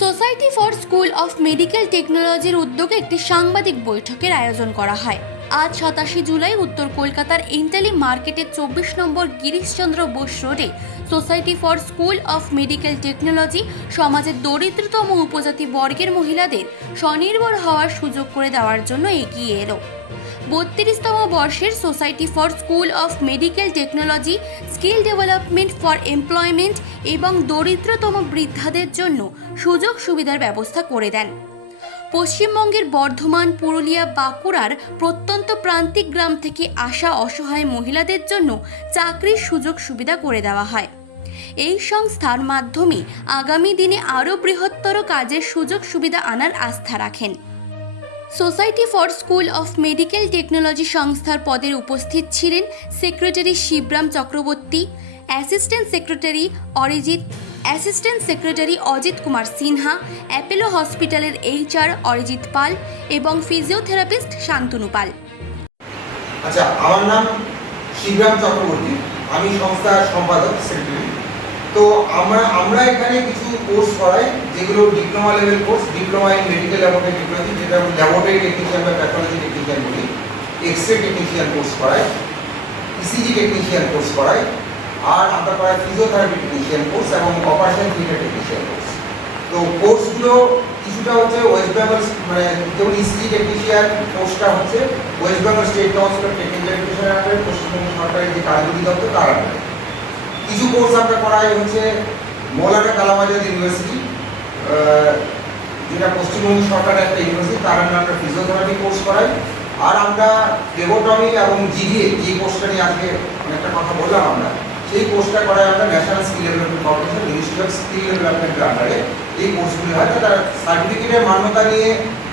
Society for school of medical টেকনোলজির উদ্যোগে একটি সাংবাদিক বৈঠকের আয়োজন করা হয়। আজ সাতাশে জুলাই উত্তর কলকাতার ইন্টালি মার্কেটের চব্বিশ নম্বর গিরিশচন্দ্র বোস রোডে society for school of medical technology সমাজের দরিদ্রতম উপজাতি বর্গের মহিলাদের স্বনির্ভর হওয়ার সুযোগ করে দেওয়ার জন্য এগিয়ে এলো। বত্রিশতম বর্ষের society for school of medical technology skill development for employment এবং দরিদ্রতম বৃদ্ধাদের জন্য সুযোগ সুবিধার ব্যবস্থা করে দেন। পশ্চিমবঙ্গের বর্ধমান, পুরুলিয়া, বাঁকুড়ার প্রত্যন্ত প্রান্তিক গ্রাম থেকে আসা অসহায় মহিলাদের জন্য চাকরির সুযোগ সুবিধা করে দেওয়া হয়। এই সংস্থার মাধ্যমে আগামী দিনে আরও বৃহত্তর কাজের সুযোগ সুবিধা আনার আস্থা রাখেন। Society for school of medical technology সংস্থার পদের উপস্থিত ছিলেন secretary Shibram Chakraborty, assistant secretary Arijit, assistant secretary Ajit Kumar Sinha, Apollo হসপিটালের এইচআর অরিজিৎ পাল এবং ফিজিওথেরাপিস্ট শান্তনু পাল। আচ্ছা আমার নাম শিবরাম চক্রবর্তী, আমি সংস্থার সম্পাদক, সেক্রেটারি। তো আমরা আমরা এখানে কিছু কোর্স করাই, যেগুলো diploma level course diploma in medical laboratory technology যেটা ল্যাবরেটরি টেকনিশিয়ান বা প্যাথোলজি টেকনিশিয়ান বলি এক্স রে টেকনিশিয়ান কোর্স করাই ইসিজি টেকনিশিয়ান কোর্স করাই, আর আমরা করাই ফিজিওথেরাপি টেকনিশিয়ান কোর্স এবং অপারেশন থিয়েটার টেকনিশিয়ান কোর্স তো কোর্সগুলো কিছুটা হচ্ছে ওয়েস্ট বেঙ্গল মানে যেমন ইসিজি টেকনিশিয়ান কোর্সটা হচ্ছে West Bengal state council of technical এডুকেশনের আন্ডারে পশ্চিমবঙ্গ সরকারের যে কারিগরি দপ্তর তার আন্ডারে কিছু কোর্স আমরা করাই হচ্ছে মৌলানা কালাম আজাদ ইউনিভার্সিটি যেটা পশ্চিমবঙ্গ সরকারের একটা ইউনিভার্সিটি তার আমরা ফিজিওথেরাপি কোর্স করাই। আর আমরা ডেবোটমি এবং জিডিএ যে কোর্সটা নিয়ে আজকে অনেকটা কথা বললাম আমরা, সেই কোর্সটা করাই আমরা national skill development corporation ministry of skill ডেভেলপমেন্টের আন্ডারে এই কোর্সগুলি হয় তার সার্টিফিকেটের মান্যতা নিয়ে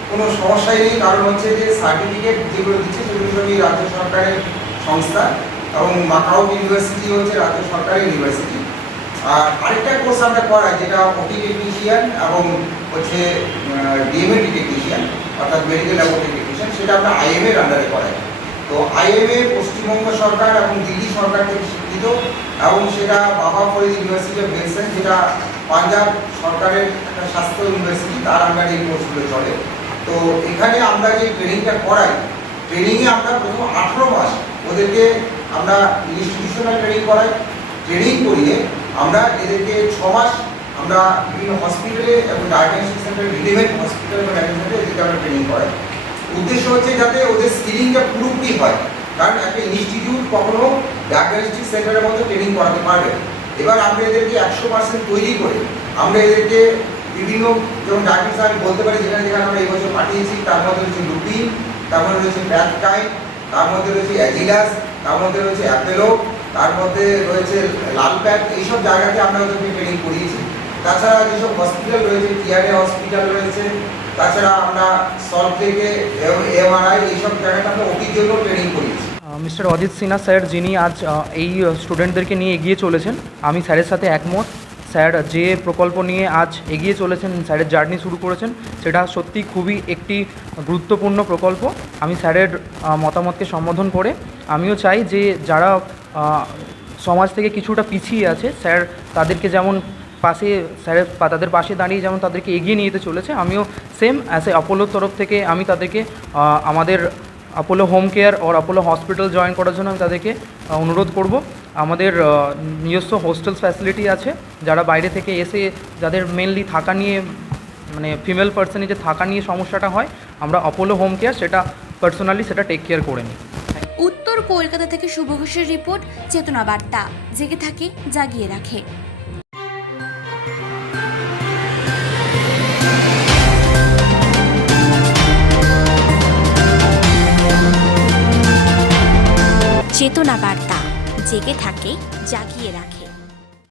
কোনো সমস্যাই নেই, কারণ হচ্ছে যে সার্টিফিকেট যেগুলো দিচ্ছে, সেগুলো সবই রাজ্য সরকারের সংস্থা। এবং মাকাও ইউনিভার্সিটি হচ্ছে, রাজ্য সরকারের ইউনিভার্সিটি আর আরেকটা কোর্স আমরা করাই, যেটা ওটি টেকনিশিয়ান এবং হচ্ছে ডিএমএডি টেকনিশিয়ান অর্থাৎ মেডিকেল ল্যাবরেটরি টেকনিশিয়ান সেটা আমরা আইএমএর আন্ডারে করাই। তো আইএমএ পশ্চিমবঙ্গ সরকার এবং দিল্লি সরকার থেকে স্বীকৃত এবং সেটা বাবা ফরিদ ইউনিভার্সিটি অফ মেডিসিন যেটা পাঞ্জাব সরকারের একটা স্বাস্থ্য ইউনিভার্সিটি তার আন্ডারে এই কোর্সগুলো চলে। তো এখানে আমরা যে ট্রেনিংটা করাই ট্রেনিংয়ে আমরা প্রথম আঠেরো মাস ওদেরকে আমরা ইনস্টিটিউশনাল ট্রেনিং করাই ট্রেনিং করিয়ে আমরা এদেরকে ছ মাস আমরা বিভিন্ন হসপিটালে এবং ডায়াগনস্টিক সেন্টার রিলিভেন্ট হসপিটাল এবং ডায়াগনস্টিক এদেরকে আমরা ট্রেনিং করাই। উদ্দেশ্য হচ্ছে যাতে ওদের স্কিলিংটা পুরোপুরি হয়, কারণ একটা ইনস্টিটিউট কখনো ডায়াগনস্টিক সেন্টারের মতো ট্রেনিং করাতে পারবে এবার আমরা এদেরকে একশো পার্সেন্ট তৈরি করে, আমরা এদেরকে বিভিন্ন যেমন ডায়াগনোস আমি বলতে পারি, যেখানে যেখানে আমরা এই বছর পাঠিয়েছি, তার মধ্যে রয়েছে লুপিন তার মধ্যে রয়েছে প্যাথকাইন তার মধ্যে রয়েছে অ্যাজিলাস তার মধ্যে রয়েছে অ্যাপেলো তার মধ্যে রয়েছে লাল প্যাক এইসব জায়গাতে আমরা ওদেরকে ট্রেনিং করিয়েছি। তাছাড়া যেসব হসপিটাল রয়েছে টিআরএ হসপিটাল রয়েছে, তাছাড়া আমরা সল্ট থেকে এমআরআই এইসব জায়গাতে আমরা ওটির জন্য ট্রেনিং করিয়েছি মিস্টার অজিত সিনহা স্যার, যিনি আজ এই স্টুডেন্টদেরকে নিয়ে এগিয়ে চলেছেন, আমি স্যারের সাথে একমত। স্যার, যে প্রকল্প নিয়ে আজ এগিয়ে চলেছেন, স্যারের জার্নি শুরু করেছেন, সেটা সত্যি খুবই একটি গুরুত্বপূর্ণ প্রকল্প। আমি স্যারের মতামতকে সম্বোধন করে আমিও চাই যে যারা সমাজ থেকে কিছুটা পিছিয়ে আছে, স্যার তাদেরকে যেমন পাশে স্যারের তাদের পাশে দাঁড়িয়ে যেমন তাদেরকে এগিয়ে নিয়ে যেতে চলেছে, আমিও সেম অ্যাজ এ অপোলোর তরফ থেকে আমি তাদেরকে আমাদের Apollo home care or Apollo hospital join করার জন্য আমি তাদেরকে অনুরোধ করব। আমাদের নিজস্ব হোস্টেলস ফ্যাসিলিটি আছে, যারা বাইরে থেকে এসে যাদের মেনলি থাকা নিয়ে মানে ফিমেল পার্সনে যে থাকা নিয়ে সমস্যাটা হয়, আমরা অপোলো হোম কেয়ার সেটা পার্সোনালি সেটা টেক কেয়ার করে নিই। উত্তর কলকাতা থেকে শুভ ঘোষের রিপোর্ট, চেতনা বার্তা। জেগে থাকে, জাগিয়ে রাখে। চেতনা বার্তা। জেগে থাকে, জাগিয়ে রাখে।